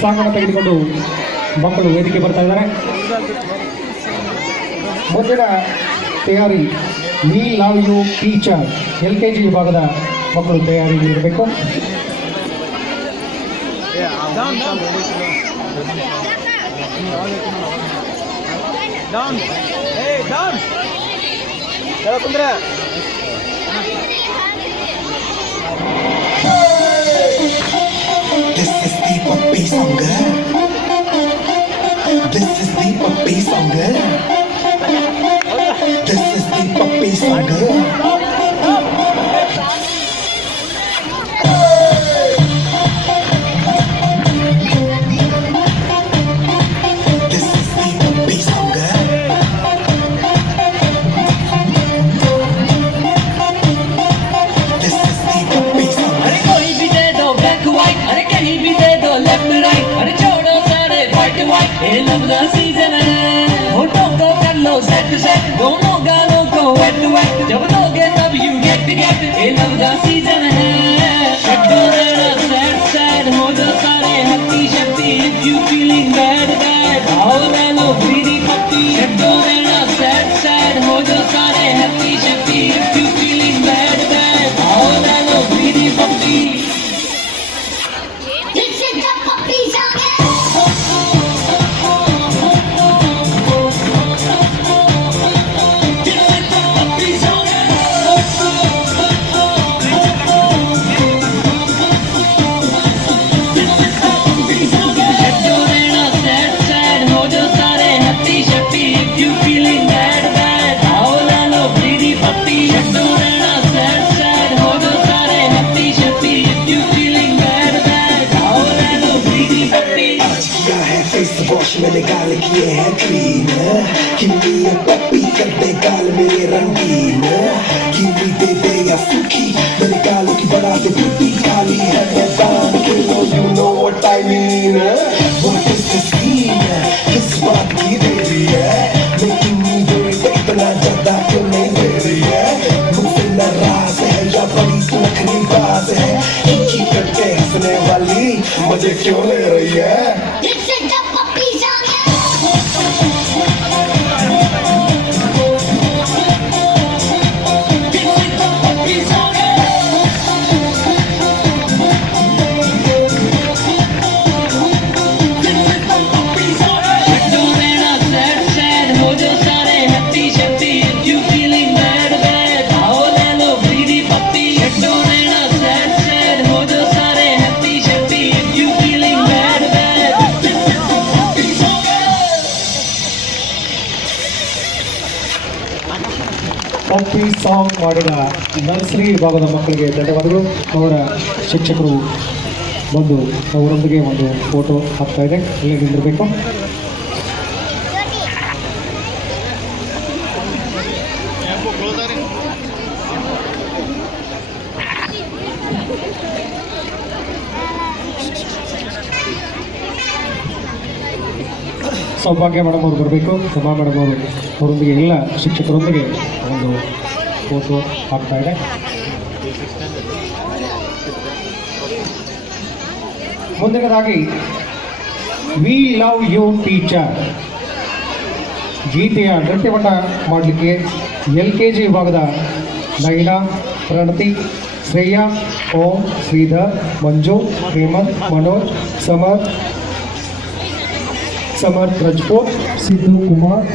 ಸಾಂಗನ್ನು ತೆಗೆದುಕೊಂಡು ಮಕ್ಕಳು ವೇದಿಕೆ ಬರ್ತಾ ಇದ್ದಾರೆ. ಮುಂದಿನ ತಯಾರಿ we love you teacher LKG ವಿಭಾಗದ ಮಕ್ಕಳು ತಯಾರಿ ಇರಬೇಕು. This is the puppy song, girl. This is the puppy song, girl. This is the puppy song, girl. This is the puppy song, girl. This is the puppy song, अरे girl. कोई भी दे दो black white, अरे कहीं भी दे दो left right, अरे छोड़ो सारे व्हाइट व्हाइट, ये लव का सीजन है। होठों को कर लो सेट सेट, दोनों गालों को वेट वेट, जब दोगे तब यू गेट गेट, ये लव का सीजन है। शक्ति देना सैड सैड, हो जो सारे happy Shakti, if you feeling bad bad, आओ ले लो फ्री पप्पी। शक्ति देना सैड सैड, हो जो सारे happy Shakti, if you feeling bad bad, आओ ले लो फ्री पप्पी। This is the puppy song. आज किया है फेस वॉश मैंने गाल किए हैं क्लीन किन्नी पप्पी कर दे गाल मेरे रंगीन किन्नी दे दे या सूखी मेरे गालों की बना दे ब्यूटी काली है मैदान के लो you know what I mean what is the scene किस बात की देरी है मेकिंग मी डू इट इतना ज्यादा क्यों नहीं दे रही है मुझसे नाराज है या बड़ी सुनखरी बाज है इनकी करके हंसने वाली मजे क्यों ले रही है This is the puppy song. Pappi song ಮಾಡಿದ ನರ್ಸರಿ ವಿಭಾಗದ ಮಕ್ಕಳಿಗೆ ಧನ್ಯವಾದಗಳು. ಅವರ ಶಿಕ್ಷಕರು ಬಂದು ಅವರೊಂದಿಗೆ ಒಂದು ಫೋಟೋ ಹಾಕ್ತಾ ಇದೆ, ಇಲ್ಲೇ ನಿಂದಿರಬೇಕು. ಸೌಭಾಗ್ಯ ಮೇಡಮ್ ಅವರು ಬರಬೇಕು. ಸಭಾ ಮೇಡಮ್ ಅವರು ಅವರೊಂದಿಗೆ ಎಲ್ಲ ಶಿಕ್ಷಕರೊಂದಿಗೆ ಒಂದು ಫೋಟೋ ಹಾಕ್ತಾ ಇದೆ. ಮುಂದಿನದಾಗಿ ವಿ ಲವ್ ಯು ಟೀಚರ್ ಗೀತೆಯ ನೃತ್ಯವನ್ನು ಮಾಡಲಿಕ್ಕೆ LKG ವಿಭಾಗದ ನೈನಾ, ಪ್ರಣತಿ, ಶ್ರೇಯಾ, ಓಂ, ಶ್ರೀಧರ್, ಮಂಜು, ಹೇಮಂತ್, ಮನೋಜ್, ಸಮರ್ಥ್ ರಜಪೂತ್, ಸಿದ್ದು ಕುಮಾರ್,